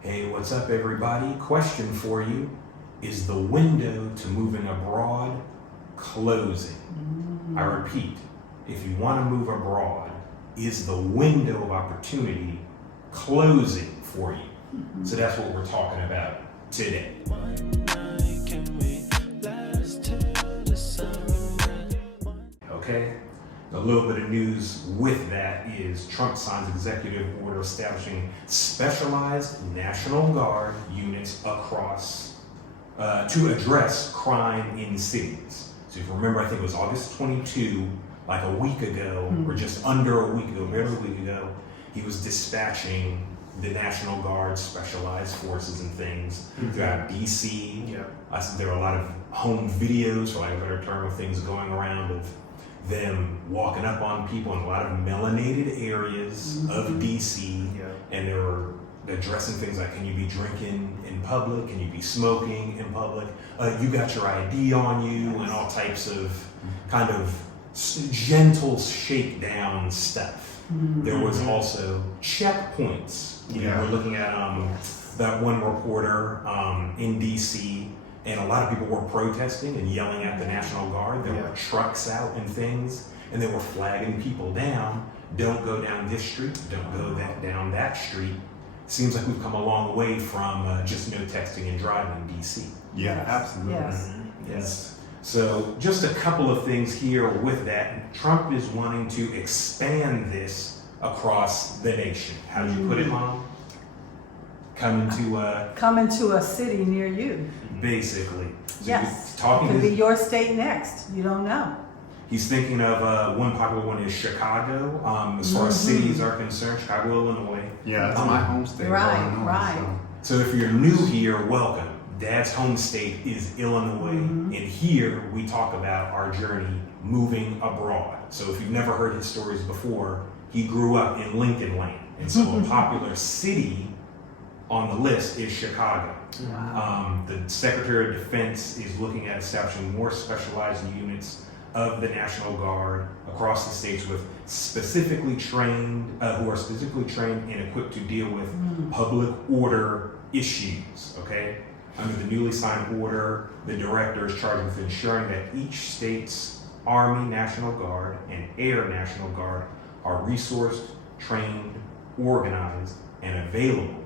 Hey, what's up, everybody? Question for you. Is the window to moving abroad closing? I repeat, if you want to move abroad, is the window of opportunity closing for you? So that's what we're talking about today. Okay, a little bit of news with that is Trump signs executive order establishing specialized National Guard units across to address crime in cities. So if you remember, I think it was August 22, like a week ago, or just under a week ago, barely a week ago, he was dispatching the National Guard specialized forces and things throughout DC. There are a lot of home videos, for lack of a better term, of things going around of them walking up on people in a lot of melanated areas of DC, and they were addressing things like, can you be drinking in public? Can you be smoking in public? You got your ID on you, and all types of kind of gentle shakedown stuff. There was also checkpoints. We're looking at that one reporter in DC, and a lot of people were protesting and yelling at the National Guard. There were trucks out and things, and they were flagging people down. Don't go down this street. Don't go down that street. Seems like we've come a long way from just no texting and driving in DC. Yeah, absolutely. Yes. So just a couple of things here with that. Trump is wanting to expand this across the nation. How did you put it, Mom? Come into a city near you. Basically. So Yes. it could be your state next. You don't know. He's thinking of one popular one is Chicago. As far as cities are concerned, Chicago, Illinois. Yeah, that's my home state. Illinois, Right. So if you're new here, welcome. Dad's home state is Illinois, and here we talk about our journey moving abroad. So if you've never heard his stories before, he grew up in Lincoln Land, and so a popular city on the list is Chicago. Wow. The Secretary of Defense is looking at establishing more specialized units of the National Guard across the states with who are specifically trained and equipped to deal with public order issues. Okay. Under the newly signed order, the director is charged with ensuring that each state's Army National Guard and Air National Guard are resourced, trained, organized, and available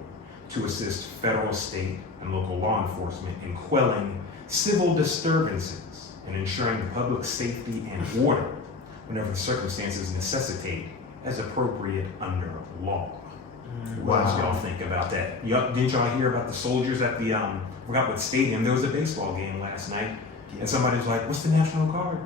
to assist federal, state, and local law enforcement in quelling civil disturbances and ensuring the public safety and order whenever the circumstances necessitate as appropriate under law. What else y'all think about that? Didn't y'all hear about the soldiers at the, I forgot what stadium, there was a baseball game last night, and somebody was like, what's the National Guard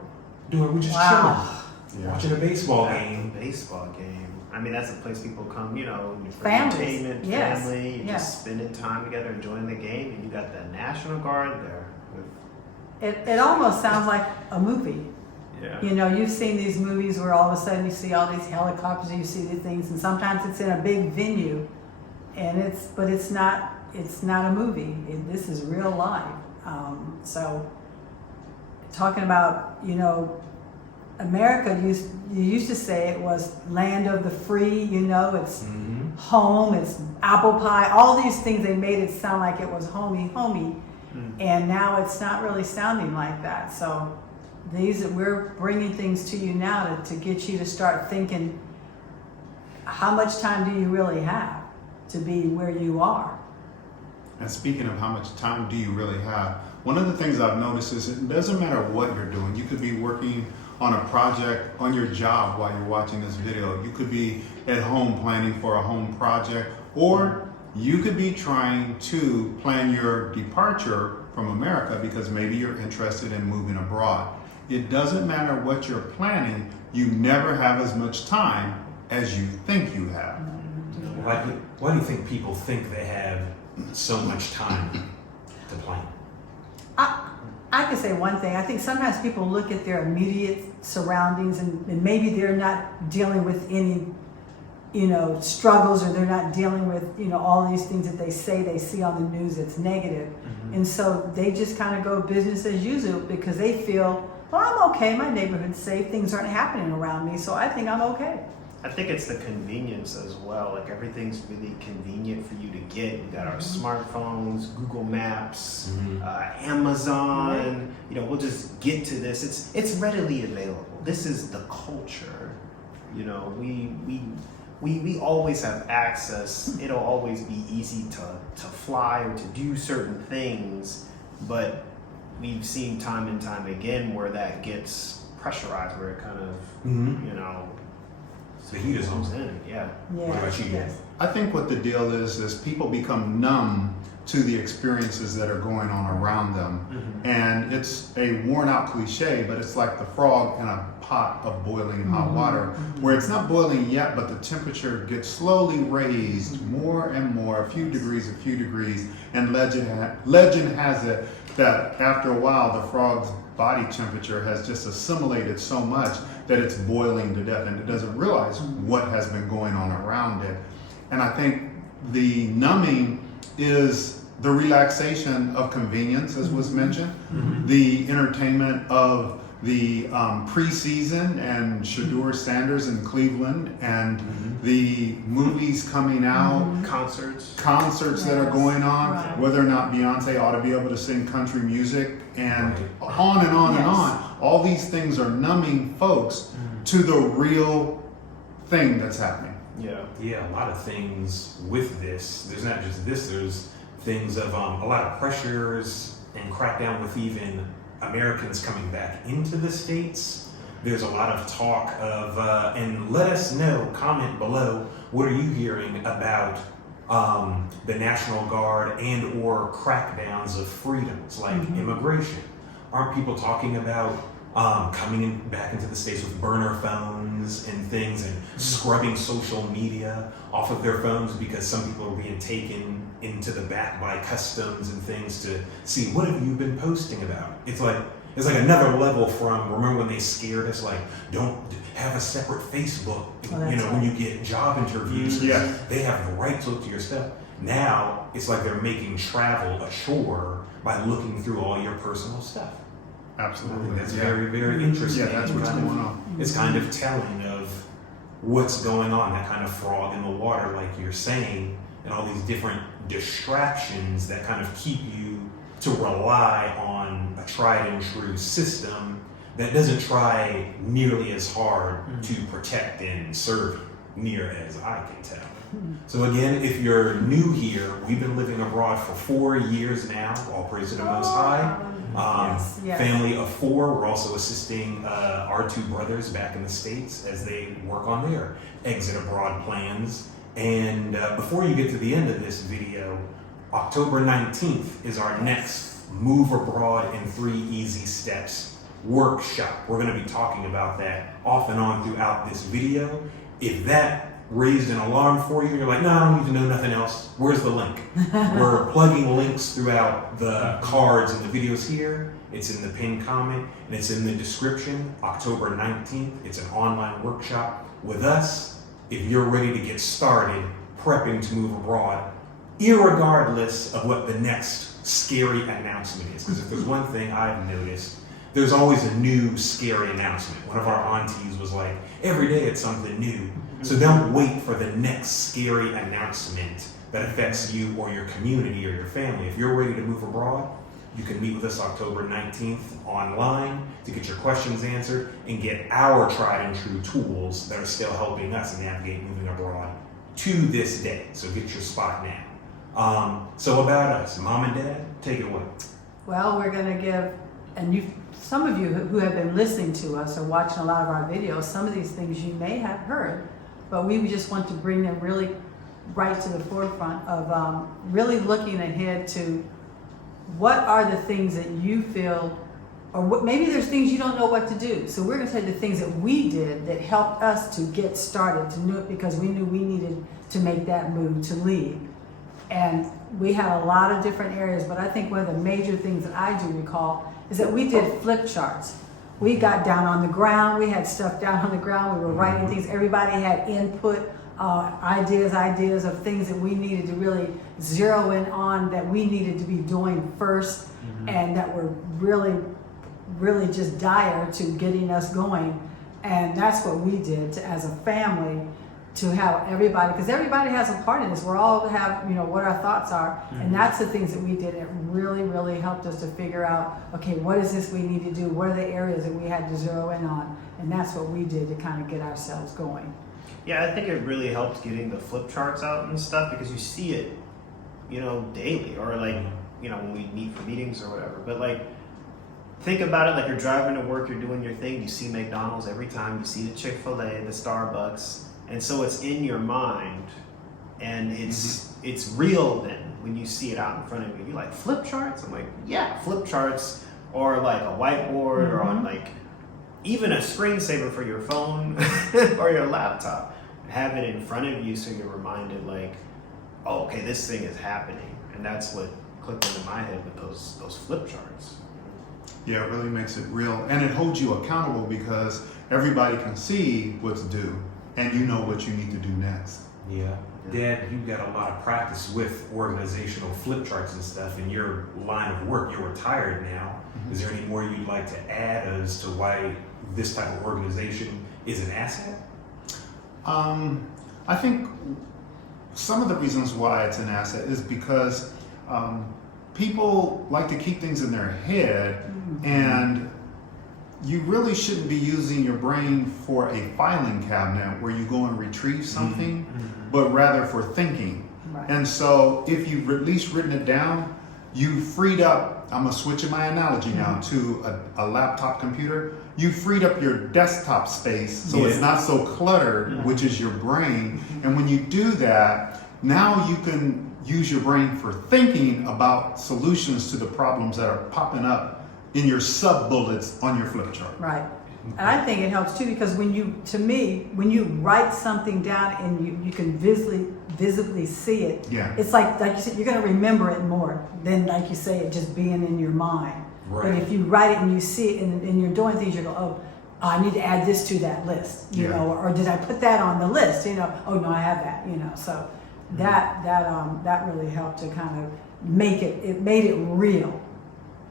doing? We're just chilling, watching a baseball game. Baseball game. I mean, that's a place people come, for Families. entertainment, Yes. family, Yes. just spending time together, enjoying the game, and you got the National Guard there. It almost sounds like a movie. Yeah. You've seen these movies where all of a sudden you see all these helicopters, and you see these things, and sometimes it's in a big venue, and it's not a movie. This is real life. So talking about, America you used to say it was land of the free, it's home, it's apple pie, all these things, they made it sound like it was homey. And now it's not really sounding like that. So we're bringing things to you now to get you to start thinking, how much time do you really have to be where you are? And speaking of how much time do you really have, one of the things I've noticed is it doesn't matter what you're doing. You could be working on a project on your job while you're watching this video. You could be at home planning for a home project, or you could be trying to plan your departure from America because maybe you're interested in moving abroad. It doesn't matter what you're planning, you never have as much time as you think you have. Why do you think people think they have so much time to plan? I could say one thing. I think sometimes people look at their immediate surroundings and maybe they're not dealing with any, struggles, or they're not dealing with, all these things that they say they see on the news that's negative. And so they just kind of go business as usual because they feel, well, I'm okay. My neighborhood's safe. Things aren't happening around me. So I think I'm okay. I think it's the convenience as well. Like everything's really convenient for you to get. We got our smartphones, Google Maps, Amazon. You know, we'll just get to this. It's readily available. This is the culture. You know, we always have access. It'll always be easy to fly or to do certain things, but we've seen time and time again where that gets pressurized, where it kind of you know. The heat is on. Yeah. What about you? Yes. I think what the deal is people become numb to the experiences that are going on around them. And it's a worn out cliche, but it's like the frog in a pot of boiling hot water, where it's not boiling yet, but the temperature gets slowly raised more and more, a few degrees, and legend has it that after a while the frog's body temperature has just assimilated so much that it's boiling to death, and it doesn't realize what has been going on around it. And I think the numbing is the relaxation of convenience, as was mentioned, the entertainment of the preseason and Shedeur Sanders in Cleveland, and the movies coming out, concerts that are going on, whether or not Beyonce ought to be able to sing country music, and on and on and on. All these things are numbing folks to the real thing that's happening. Yeah, a lot of things with this. There's not just this, there's things of a lot of pressures and crackdown with even Americans coming back into the States. There's a lot of talk of, and let us know, comment below, what are you hearing about the National Guard and or crackdowns of freedoms like immigration? Aren't people talking about coming back into the States with burner phones and things and scrubbing social media off of their phones because some people are being taken into the back by customs and things to see what have you been posting about? It's like another level from, remember when they scared us, like, don't have a separate Facebook, when you get job interviews, they have the right to look to your stuff. Now it's like they're making travel a chore by looking through all your personal stuff. Absolutely. That's very, very interesting. Yeah, that's what's going on. It's kind of telling of what's going on, that kind of frog in the water, like you're saying, and all these different distractions that kind of keep you to rely on a tried and true system that doesn't try nearly as hard to protect and serve you, near as I can tell. So again, if you're new here, we've been living abroad for 4 years now, all praise to the Most High. Family of 4. We're also assisting our 2 brothers back in the States as they work on their exit abroad plans. And before you get to the end of this video, October 19th is our next Move Abroad in 3 Easy Steps workshop. We're going to be talking about that off and on throughout this video. If that raised an alarm for you, you're like, no, I don't need to know nothing else. Where's the link? We're plugging links throughout the cards and the videos here. It's in the pinned comment and it's in the description. October 19th, it's an online workshop with us. If you're ready to get started prepping to move abroad, irregardless of what the next scary announcement is. Because if there's one thing I've noticed, there's always a new scary announcement. One of our aunties was like, every day it's something new. So don't wait for the next scary announcement that affects you or your community or your family. If you're ready to move abroad, you can meet with us October 19th online to get your questions answered and get our tried and true tools that are still helping us navigate moving abroad to this day. So get your spot now. So about us, Mom and Dad, take it away. Well, we're going to give, and some of you who have been listening to us or watching a lot of our videos, some of these things you may have heard, but we just want to bring them really right to the forefront of really looking ahead to what are the things that you feel, or what, maybe there's things you don't know what to do. So we're going to tell you the things that we did that helped us to get started, to do it because we knew we needed to make that move to leave. And we had a lot of different areas, but I think one of the major things that I do recall is that we did flip charts. We got down on the ground, we had stuff down on the ground, we were writing things, everybody had input, ideas of things that we needed to really zero in on, that we needed to be doing first, and that were really, really just dire to getting us going. And that's what we did as a family, to have everybody, because everybody has a part in this. We're all have, what our thoughts are. And that's the things that we did. It really, really helped us to figure out, okay, what is this we need to do? What are the areas that we had to zero in on? And that's what we did to kind of get ourselves going. Yeah, I think it really helped getting the flip charts out and stuff, because you see it, daily, or like, when we meet for meetings or whatever. But like, think about it, like you're driving to work, you're doing your thing, you see McDonald's every time, you see the Chick-fil-A, the Starbucks, and so it's in your mind, and it's real then when you see it out in front of you. You're like, flip charts? I'm like, yeah, flip charts, or like a whiteboard, or on like even a screensaver for your phone or your laptop. Have it in front of you so you're reminded, like, oh, okay, this thing is happening. And that's what clicked into my head with those flip charts. Yeah, it really makes it real, and it holds you accountable because everybody can see what's due, and you know what you need to do next. Yeah. Dad, you've got a lot of practice with organizational flip charts and stuff in your line of work. You're retired now. Is there any more you'd like to add as to why this type of organization is an asset? I think some of the reasons why it's an asset is because people like to keep things in their head, and you really shouldn't be using your brain for a filing cabinet where you go and retrieve something, but rather for thinking. Right. And so if you've at least written it down, you freed up, I'm gonna switch in my analogy now to a laptop computer. You freed up your desktop space so it's not so cluttered, which is your brain. And when you do that, now you can use your brain for thinking about solutions to the problems that are popping up in your sub bullets on your flip chart. Right. And I think it helps too, because when you write something down and you can visibly see it, it's like you said, you're going to remember it more than, like you say, it just being in your mind. Right. But if you write it and you see it and you're doing things, you go, oh, I need to add this to that list, or did I put that on the list? Oh no, I have that, So that really helped to kind of made it real.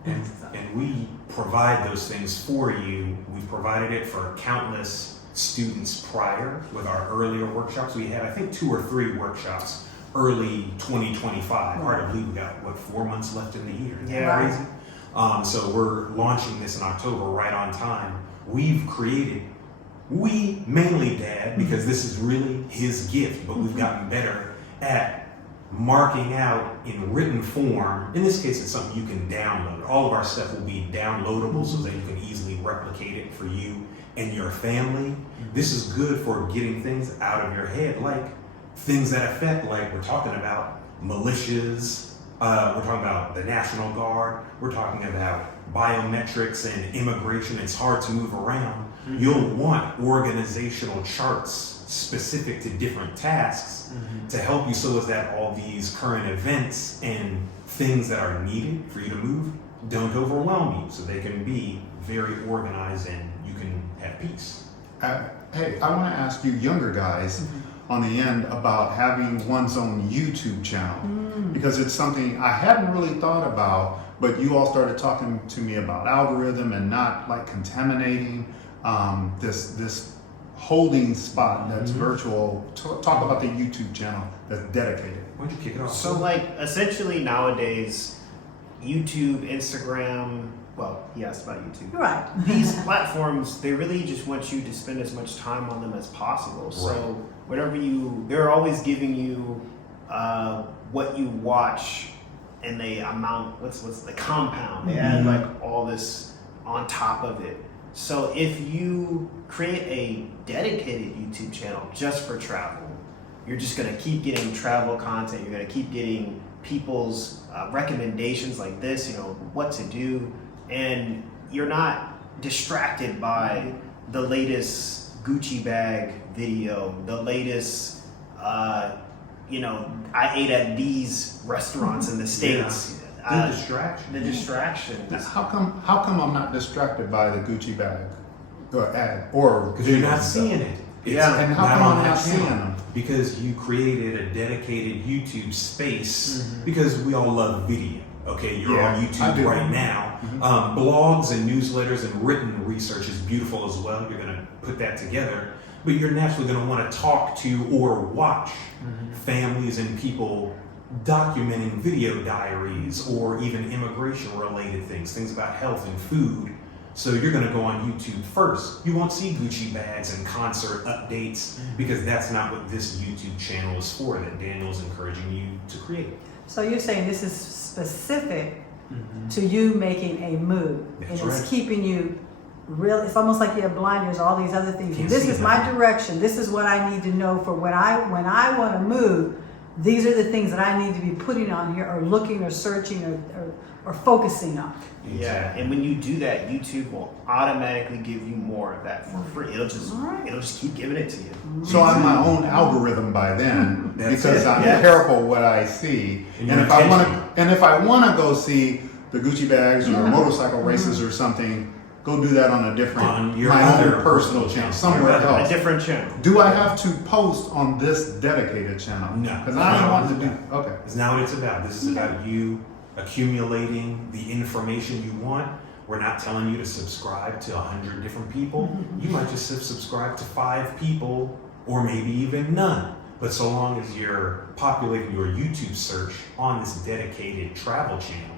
And we provide those things for you. We've provided it for countless students prior with our earlier workshops. We had, I think, 2 or 3 workshops early 2025. Hard to believe we got, 4 months left in the year. Isn't that crazy? So we're launching this in October right on time. We've created, mainly Dad, because this is really his gift, but we've gotten better at marking out in written form. In this case, it's something you can download. All of our stuff will be downloadable so that you can easily replicate it for you and your family. This is good for getting things out of your head, like things that affect, like we're talking about militias, we're talking about the National Guard, we're talking about biometrics and immigration. It's hard to move around. You'll want organizational charts specific to different tasks to help you, so as that all these current events and things that are needed for you to move don't overwhelm you, so they can be very organized and you can have peace. Hey, I want to ask you younger guys on the end about having one's own YouTube channel, because it's something I hadn't really thought about, but you all started talking to me about algorithm and not like contaminating this holding spot that's virtual. Talk about the YouTube channel that's dedicated. Why don't you kick it off? So like essentially nowadays, YouTube, Instagram, well, he asked about YouTube. Right. These platforms, they really just want you to spend as much time on them as possible. So whatever they're always giving you what you watch, and they amount, what's the compound. They add like all this on top of it. So if you create a dedicated YouTube channel just for travel, you're just gonna keep getting travel content. You're gonna keep getting people's recommendations like this, what to do, and you're not distracted by the latest Gucci bag video, the latest, I ate at these restaurants in the States. The distraction. The distraction. How come I'm not distracted by the Gucci bag or ad or because you're not seeing it. And how come I'm not seeing them? Because you created a dedicated YouTube space, because we all love video. Okay, you're on YouTube right now. Blogs and newsletters and written research is beautiful as well. You're going to put that together, but you're naturally going to want to talk to or watch families and people documenting video diaries or even immigration related things about health and food. So you're going to go on YouTube first. You won't see Gucci bags and concert updates because that's not what this YouTube channel is for, that Daniel's encouraging you to create. So you're saying this is specific to you making a move, That's and it's right. keeping you real. It's almost like you have blinders, all these other things. Can't This see is my nothing. direction. This is what I need to know for when I want to move. These are the things that I need to be putting on here, or looking, or searching, or focusing on. Yeah, and when you do that, YouTube will automatically give you more of that for free. It'll just keep giving it to you. So I'm my own algorithm by then That's because it, I'm yes. careful what I see. And And you're if I want intentional. to go see the Gucci bags or motorcycle races or something, go do that on a different, On your my other own personal channel, somewhere Your other- else. A different channel. Do I have to post on this dedicated channel? No. Because I don't want to do. Okay. It's not what it's about. This is about you accumulating the information you want. We're not telling you to subscribe to 100 different people. You might just subscribe to 5 people or maybe even none. But so long as you're populating your YouTube search on this dedicated travel channel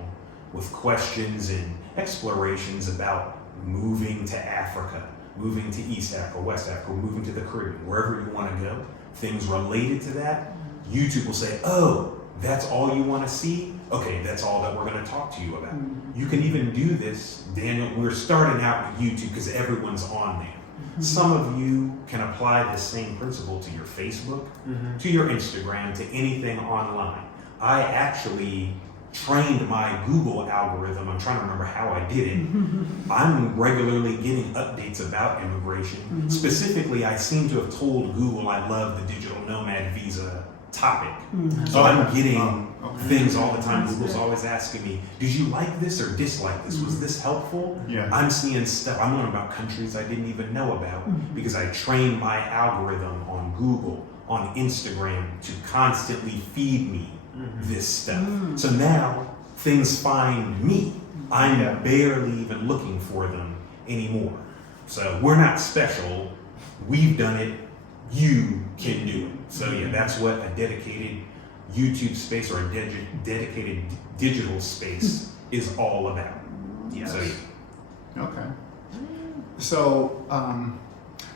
with questions and explorations about moving to Africa, moving to East Africa, West Africa, moving to the Caribbean, wherever you want to go, things related to that, YouTube will say, oh, that's all you want to see? Okay, that's all that we're going to talk to you about. You can even do this, Daniel. We're starting out with YouTube because everyone's on there. Some of you can apply the same principle to your Facebook, to your Instagram, to anything online. I actually trained my Google algorithm. I'm trying to remember how I did it. I'm regularly getting updates about immigration. Specifically, I seem to have told Google I love the digital nomad visa topic. So I'm getting things all the time. Google's always asking me, did you like this or dislike this? Was this helpful? Yeah. I'm seeing stuff. I'm learning about countries I didn't even know about because I trained my algorithm on Google, on Instagram to constantly feed me this stuff. So now things find me. I'm barely even looking for them anymore. So we're not special. We've done it. You can do it. So yeah, that's what a dedicated YouTube space or a dedicated digital space is all about. Yes. So yeah. Okay. So,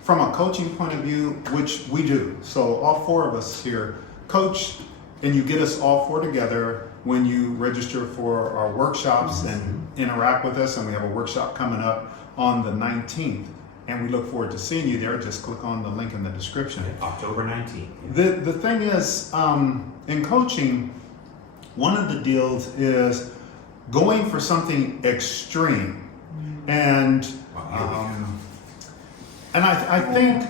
from a coaching point of view, which we do, so all 4 of us here coach, and you get us all 4 together when you register for our workshops and interact with us. And we have a workshop coming up on the 19th, and we look forward to seeing you there. Just click on the link in the description. October 19th. The thing is, in coaching, one of the deals is going for something extreme. And I think,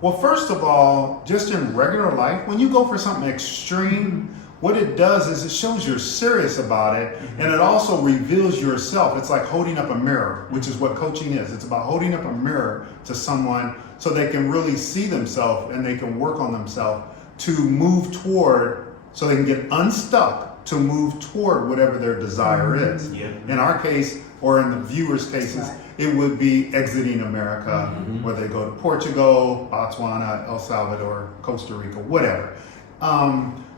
well, first of all, just in regular life, when you go for something extreme, what it does is it shows you're serious about it, and it also reveals yourself. It's like holding up a mirror, which is what coaching is. It's about holding up a mirror to someone so they can really see themselves and they can work on themselves to move toward, so they can get unstuck to move toward whatever their desire is. Yep. In our case, or in the viewers' cases, it would be exiting America, where they go to Portugal, Botswana, El Salvador, Costa Rica, whatever.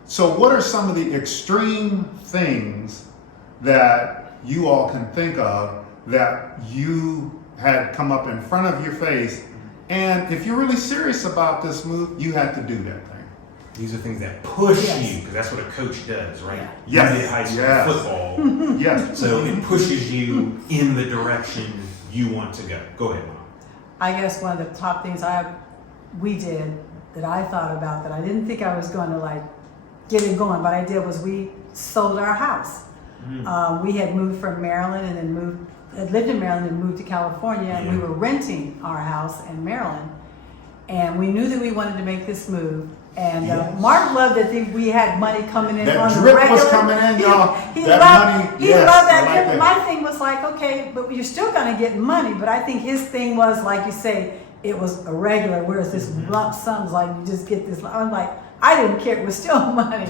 So what are some of the extreme things that you all can think of that you had come up in front of your face, and if you're really serious about this move, you had to do that thing? These are things that push Yes. you, because that's what a coach does, right? Yes. You did high school Yes. football, Yes. so it pushes you in the direction you want to go. Go ahead, Mom. I guess one of the top things we did that I thought about that I didn't think I was going to like get it going, but I did, was we sold our house. We had moved from Maryland and then had lived in Maryland and moved to California, and we were renting our house in Maryland. And we knew that we wanted to make this move. And Mark loved that we had money coming in That on the drip was regular. coming in, y'all. He That loved, money, he yes, loved that I like drip. that. My thing was like, okay, but you're still going to get money. But I think his thing was, like you say, it was irregular, whereas this lump sum is like, you just get this. I'm like, I didn't care. It was still money.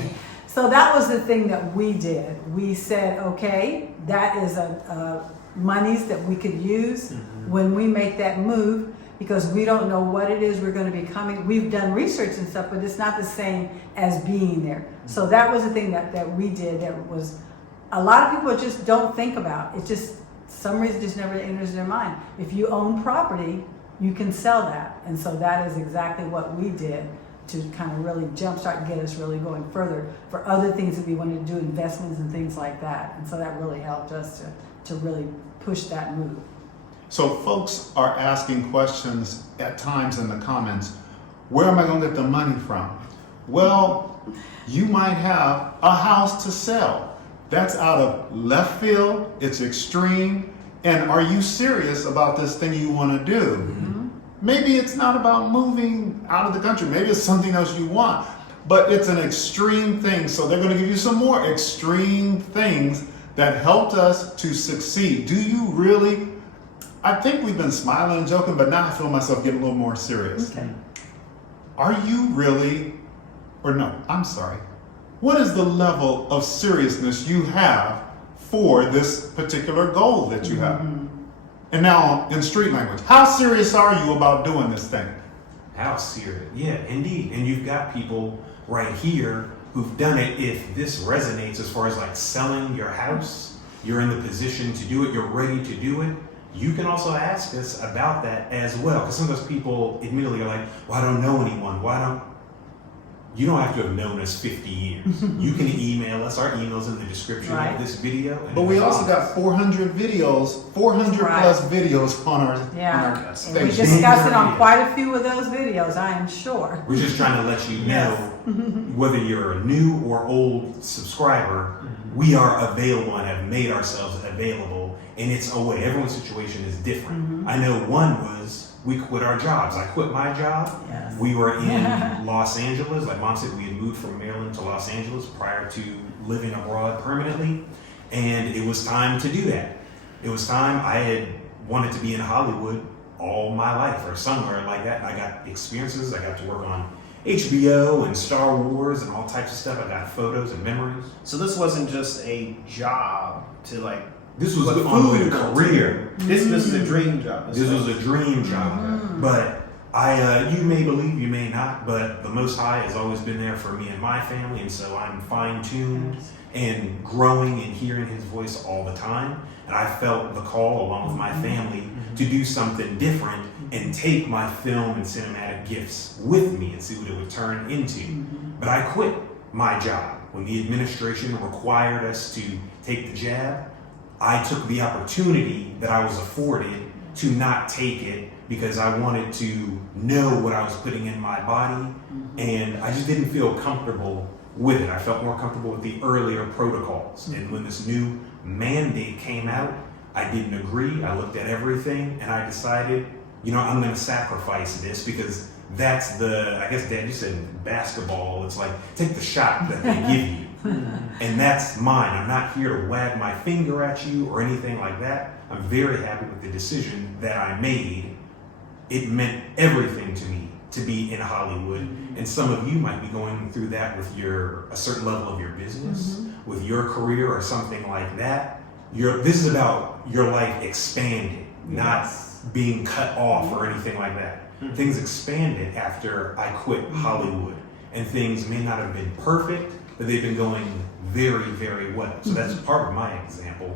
So that was the thing that we did. We said, okay, that is a monies that we could use when we make that move, because we don't know what it is we're going to be coming. We've done research and stuff, but it's not the same as being there. So that was the thing that we did that was a lot of people just don't think about. It just, some reason just never enters their mind. If you own property, you can sell that. And so that is exactly what we did to kind of really jumpstart and get us really going further for other things that we wanted to do, investments and things like that. And so that really helped us to really push that move. So folks are asking questions at times in the comments, where am I going to get the money from? Well, you might have a house to sell. That's out of left field, it's extreme, and are you serious about this thing you want to do? Mm-hmm. Maybe it's not about moving out of the country, maybe it's something else you want, but it's an extreme thing. So they're going to give you some more extreme things that helped us to succeed. Do you really? I think we've been smiling and joking, but now I feel myself getting a little more serious. Okay. Are you really, or no, I'm sorry. What is the level of seriousness you have for this particular goal that you have? And now in street language, how serious are you about doing this thing? How serious? Yeah, indeed. And you've got people right here who've done it. If this resonates as far as like selling your house, you're in the position to do it, you're ready to do it. You can also ask us about that as well. Because sometimes people admittedly are like, well, I don't know anyone. You don't have to have known us 50 years. You can email us. Our email's in the description of this video. But we also got 400 videos, 400 plus videos on our and we discussed it on quite a few of those videos, I am sure. We're just trying to let you know, whether you're a new or old subscriber, we are available and have made ourselves available. And it's a way. Everyone's situation is different. I know one was, we quit our jobs. I quit my job. Yes. We were in Los Angeles. Like Mom said, we had moved from Maryland to Los Angeles prior to living abroad permanently. And it was time to do that. It was time. I had wanted to be in Hollywood all my life or somewhere like that. I got experiences. I got to work on HBO and Star Wars and all types of stuff. I got photos and memories. So this wasn't just a job to like. This was on the way to career. This is a dream job. This was a dream job. But you may believe, you may not, but the Most High has always been there for me and my family, and so I'm fine-tuned and growing and hearing His voice all the time. And I felt the call, along with my family, to do something different and take my film and cinematic gifts with me and see what it would turn into. But I quit my job. When the administration required us to take the jab, I took the opportunity that I was afforded to not take it because I wanted to know what I was putting in my body, and I just didn't feel comfortable with it. I felt more comfortable with the earlier protocols. And when this new mandate came out, I didn't agree. I looked at everything and I decided, I'm going to sacrifice this because that's I guess Dad, you said basketball. It's like, take the shot that they give you. And that's mine. I'm not here to wag my finger at you or anything like that. I'm very happy with the decision that I made. It meant everything to me to be in Hollywood. And some of you might be going through that with a certain level of your business, with your career or something like that. This is about your life expanding, not being cut off or anything like that. Things expanded after I quit Hollywood, and things may not have been perfect, but they've been going very, very well. So that's part of my example.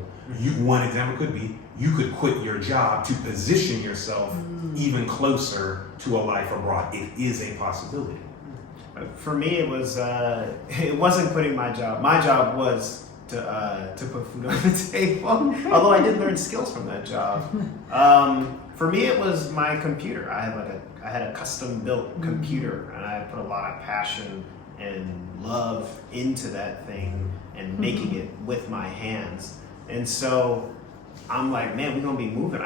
One example could be, you could quit your job to position yourself even closer to a life abroad. It is a possibility. For me, it wasn't quitting my job. My job was to put food on the table, although I did learn skills from that job. For me, it was my computer. I had a custom built computer, and I put a lot of passion and love into that thing and making it with my hands. And so I'm like, man, we're gonna be moving.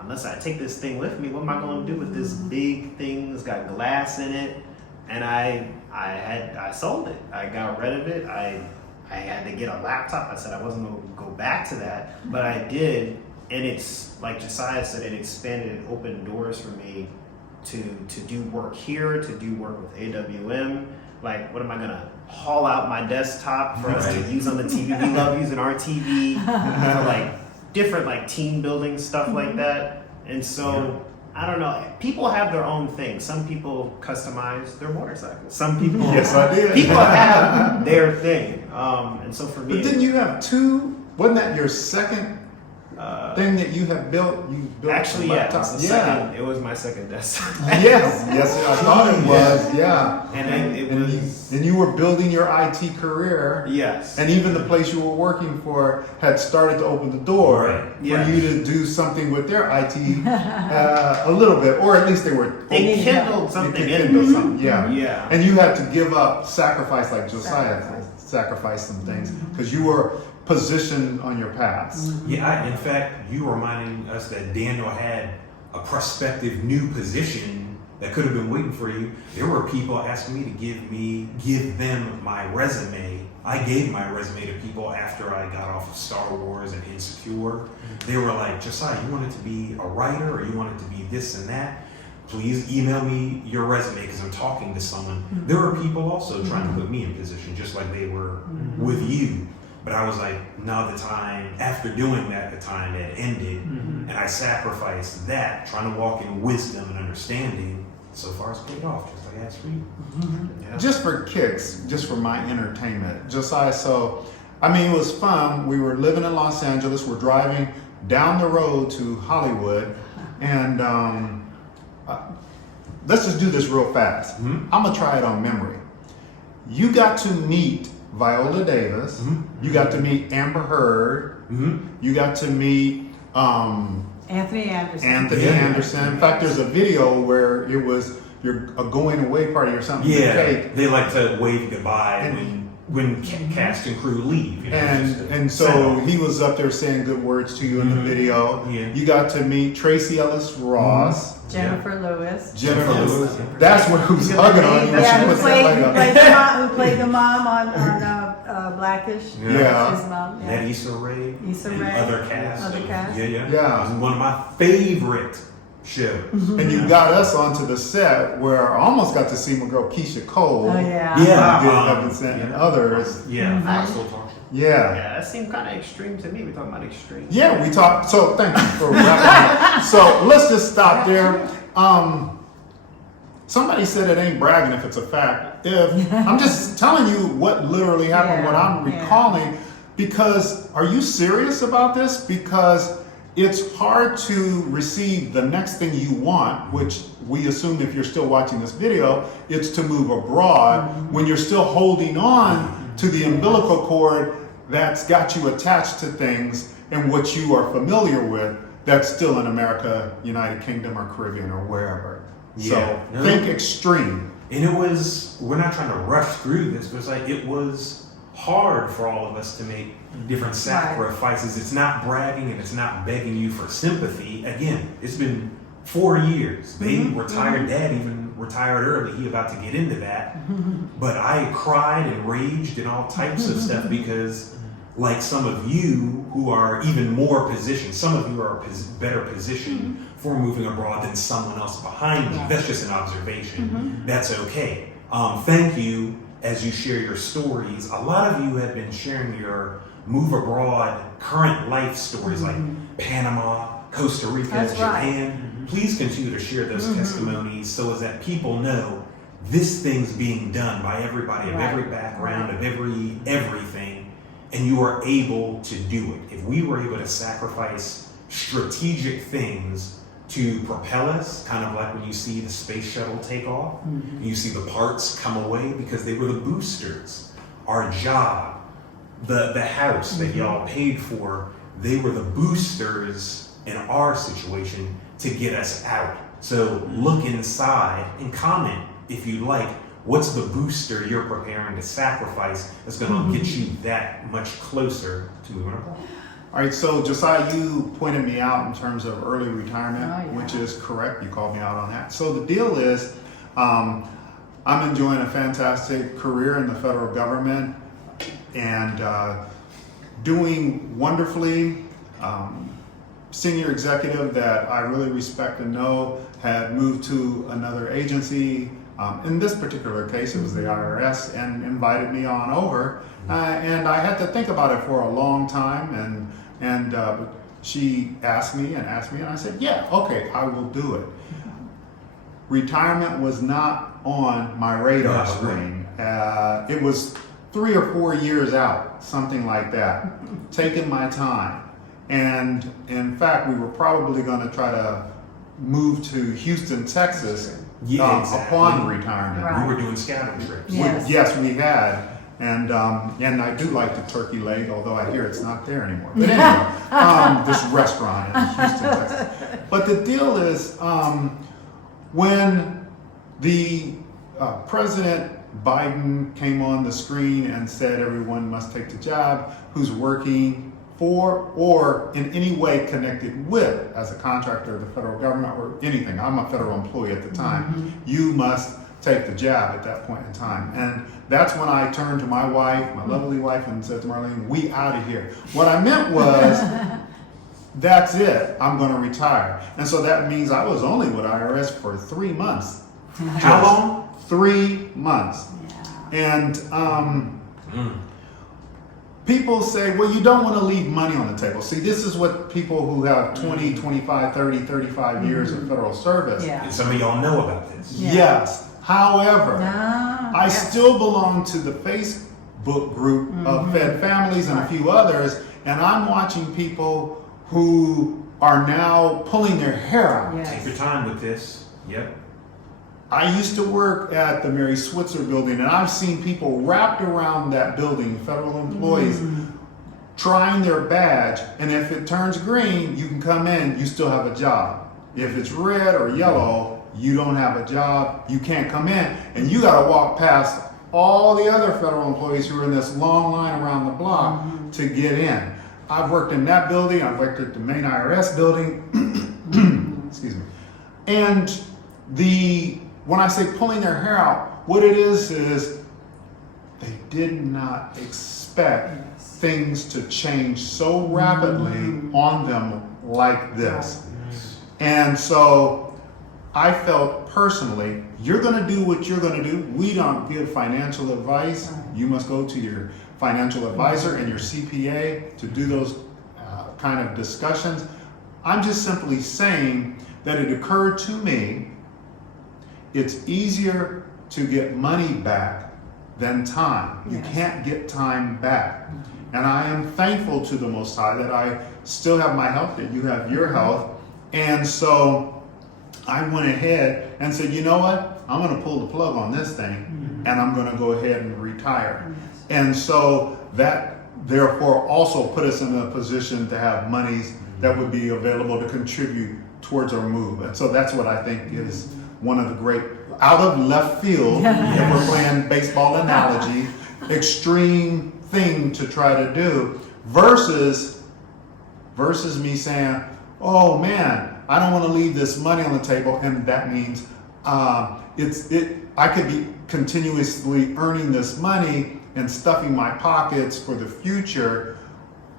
Unless I take this thing with me, what am I gonna do with this big thing that's got glass in it? And I sold it. I got rid of it. I had to get a laptop. I said I wasn't gonna go back to that, but I did. And it's like Josiah said, it expanded and opened doors for me to do work here, to do work with AWM, Like, what am I gonna haul out my desktop for us to use on the TV? We love using our TV for like different like team building stuff like that. And so I don't know. People have their own thing. Some people customize their motorcycles. Some people, Yes, I did. People have their thing. And so for me, But didn't you have two? Wasn't that your second thing that you have built? You built actually, a yeah, it laptop? was, it was my second desktop. Yes, I thought it was. Yeah. And then it was And you were building your IT career. yes. And even the place you were working for had started to open the door Right. Yeah. for you to do something with their IT a little bit, or at least they They Yeah. kindled they something could in kindle me. something. Yeah. Yeah. And you had to give up, sacrifice like Josiah Sacrifice. sacrificed some things because you were positioned on your path. Yeah, in fact, you were reminding us that Daniel had a prospective new position that could have been waiting for you. There were people asking me to give them my resume. I gave my resume to people after I got off of Star Wars and Insecure. They were like, Josiah, you wanted to be a writer or you wanted to be this and that? Please email me your resume because I'm talking to someone. There were people also trying to put me in position just like they were with you. But I was like, no, after doing that, the time had ended. And I sacrificed that, trying to walk in wisdom and understanding. So far, it's paid off, just like I asked for you. Yeah. Just for kicks, just for my entertainment. Josiah, so, I mean, it was fun. We were living in Los Angeles. We're driving down the road to Hollywood. And let's just do this real fast. I'm going to try it on memory. You got to meet Viola Davis. You got to meet Amber Heard. You got to meet Anthony Anderson. Anthony Yeah. Anderson. In fact, there's a video where it was your a going away party or something. with Yeah, cake. they like to wave goodbye And- when cast and crew leave. You know, just to And so send off. he was up there saying good words to you in the video. Yeah. You got to meet Tracy Ellis Ross, Jennifer Lewis. Jennifer Yes. Lewis. That's what who's hugging on you. when Yeah, she who puts that played, leg who up. played the mom, who played the mom on Blackish. Yeah. His mom, That yeah. Issa Rae, Issa and Rae, other cast. other cast. Yeah. Yeah. It was one of my favorite shows. And you got us onto the set where I almost got to see my girl Keisha Cole. Oh yeah. Yeah. Who did Heaven Sent and others. Yeah, Foxhole Talk Show. Yeah. Yeah, that seemed kind of extreme to me. We're talking about extreme. Yeah, we talked. So thank you for wrapping up. So let's just stop there. Somebody said it ain't bragging if it's a fact. If I'm just telling you what literally happened, what I'm Yeah, yeah. recalling, because are you serious about this? Because it's hard to receive the next thing you want, which we assume if you're still watching this video, it's to move abroad when you're still holding on to the umbilical cord that's got you attached to things and what you are familiar with that's still in America, United Kingdom or Caribbean or wherever. Yeah. So think extreme. And we're not trying to rush through this, but it's like it was hard for all of us to make different sacrifices. It's not bragging and it's not begging you for sympathy. Again, it's been 4 years. They retired, Dad even retired early. He about to get into that. But I cried and raged and all types of stuff because like some of you who are even more positioned, some of you are better positioned for moving abroad than someone else behind you. That's just an observation. That's okay. Thank you as you share your stories. A lot of you have been sharing your move abroad current life stories like Panama, Costa Rica, That's right. Japan. Please continue to share those testimonies so as that people know this thing's being done by everybody of every background, of everything, and you are able to do it. If we were able to sacrifice strategic things to propel us, kind of like when you see the space shuttle take off, and you see the parts come away because they were the boosters. Our job, the house that y'all paid for, they were the boosters in our situation to get us out. So look inside and comment if you like. What's the booster you're preparing to sacrifice that's going to get you that much closer to moving abroad? All right, so Josiah, you pointed me out in terms of early retirement, Oh, yeah. which is correct. You called me out on that. So the deal is, I'm enjoying a fantastic career in the federal government and doing wonderfully. Senior executive that I really respect and know had moved to another agency In this particular case, it was the IRS, and invited me on over. And I had to think about it for a long time. And she asked me, and I said, yeah, okay, I will do it. Retirement was not on my radar screen. It was 3 or 4 years out, something like that, taking my time. And in fact, we were probably going to try to move to Houston, Texas, upon retirement. Right. We were doing scouting trips. Yes. We had. And I do like the turkey leg, although I hear it's not there anymore. But anyway, this restaurant in Houston, Texas. But the deal is, when the President Biden came on the screen and said everyone must take the job who's working for or in any way connected with, as a contractor of the federal government or anything, I'm a federal employee at the time, you must take the jab at that point in time. And that's when I turned to my wife, my lovely wife, and said to Marlene, we out of here. What I meant was, that's it, I'm gonna retire. And so that means I was only with IRS for 3 months. How long? 3 months. Yeah. And people say, well, you don't want to leave money on the table. See, this is what people who have 20, 25, 30, 35 years of federal service. Yeah. And some of y'all know about this. Yeah. Yes. However, I Yes. still belong to the Facebook group of Fed Families and a few others, and I'm watching people who are now pulling their hair out. Yes. Take your time with this. Yep. I used to work at the Mary Switzer building, and I've seen people wrapped around that building, federal employees, trying their badge, and if it turns green, you can come in, you still have a job. If it's red or yellow, you don't have a job, you can't come in, and you gotta walk past all the other federal employees who are in this long line around the block to get in. I've worked in that building, I've worked at the main IRS building, excuse me, and when I say pulling their hair out, what it is they did not expect things to change so rapidly on them like this. And so I felt personally, you're gonna do what you're gonna do. We don't give financial advice. You must go to your financial advisor and your CPA to do those kind of discussions. I'm just simply saying that it occurred to me, it's easier to get money back than time. You can't get time back. And I am thankful to the Most High that I still have my health, that you have your health. And so I went ahead and said, you know what? I'm gonna pull the plug on this thing and I'm gonna go ahead and retire. And so that therefore also put us in a position to have monies that would be available to contribute towards our move. And so that's what I think is one of the great, out of left field, if we're playing baseball analogy, extreme thing to try to do versus me saying, oh man, I don't want to leave this money on the table, and that means I could be continuously earning this money and stuffing my pockets for the future,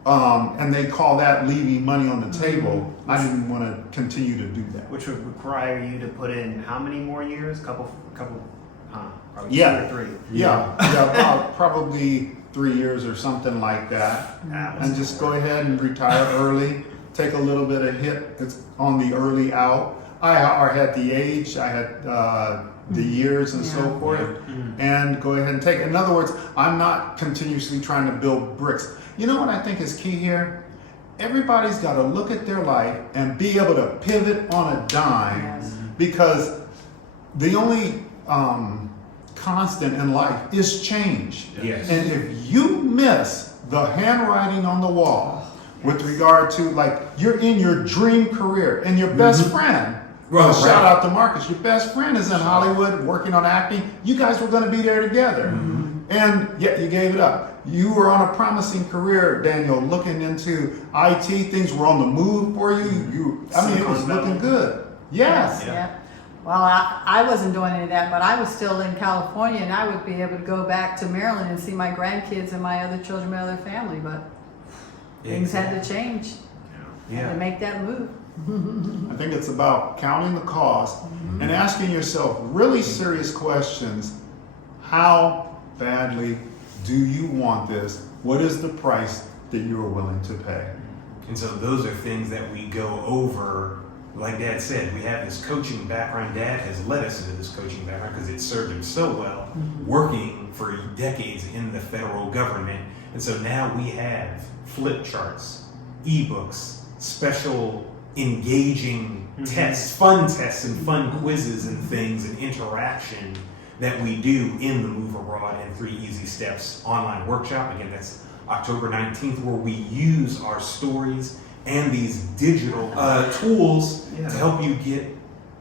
and they call that leaving money on the table. I didn't want to continue to do that. Which would require you to put in how many more years? Couple, probably Yeah. 2 or 3. Yeah, about probably 3 years or something like that, and just go ahead and retire early. Take a little bit of hit. It's on the early out. I had the age, I had the years and so forth, and go ahead and take it. In other words, I'm not continuously trying to build bricks. You know what I think is key here? Everybody's got to look at their life and be able to pivot on a dime, because the only constant in life is change. Yes. And if you miss the handwriting on the wall with regard to, like, you're in your dream career and your best friend, shout out to Marcus, your best friend is in Hollywood working on acting. You guys were going to be there together. And yet you gave it up. You were on a promising career, Daniel, looking into IT. Things were on the move for you. It was looking good. Yes. Yeah. Well, I wasn't doing any of that, but I was still in California, and I would be able to go back to Maryland and see my grandkids and my other children, my other family. But things had to change. Had to make that move. I think it's about counting the cost and asking yourself really serious questions. How badly do you want this? What is the price that you are willing to pay? And so those are things that we go over. Like Dad said, we have this coaching background. Dad has led us into this coaching background because it served him so well, working for decades in the federal government. And so now we have flip charts, ebooks, special engaging tests, fun tests and fun quizzes and things and interaction that we do in the Move Abroad and 3 Easy Steps online workshop. Again, that's October 19th, where we use our stories and these digital tools to help you get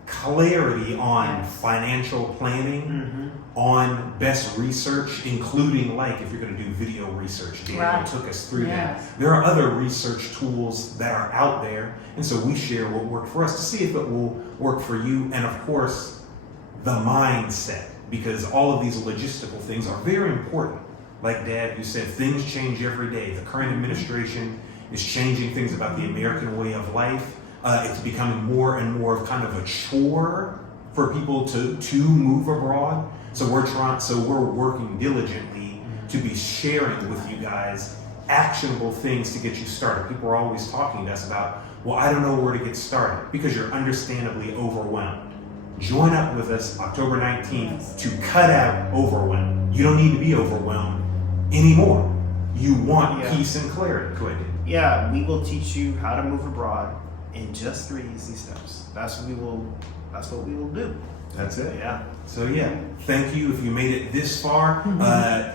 clarity on financial planning, on best research, including like if you're going to do video research. Daniel took us through that. There are other research tools that are out there, and so we share what worked for us to see if it will work for you. And of course, the mindset, because all of these logistical things are very important. Like Dad, you said, things change every day. The current administration is changing things about the American way of life. It's becoming more and more of kind of a chore for people to move abroad. So we're working diligently to be sharing with you guys actionable things to get you started. People are always talking to us about, well, I don't know where to get started, because you're understandably overwhelmed. Join up with us October 19th to cut out overwhelm. You don't need to be overwhelmed anymore. You want peace and clarity. Go ahead. Yeah, we will teach you how to move abroad in just 3 easy steps. That's what we will do. That's it. Yeah. So thank you if you made it this far.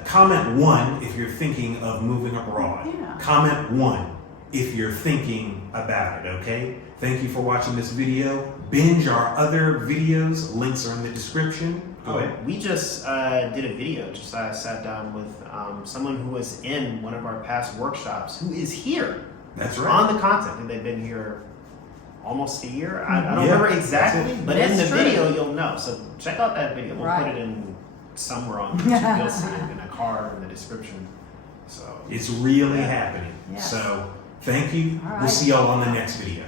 Comment 1 if you're thinking of moving abroad. Comment 1 if you're thinking about it, okay? Thank you for watching this video. Binge our other videos. Links are in the description. Go ahead. We just did a video. I sat down with someone who was in one of our past workshops who is here. That's right. On the content. And they've been here almost a year. I don't remember exactly, but in the video you'll know. So check out that video. We'll put it in somewhere on YouTube. You'll see it in a card in the description. So it's really happening. So thank you. We'll see y'all on the next video.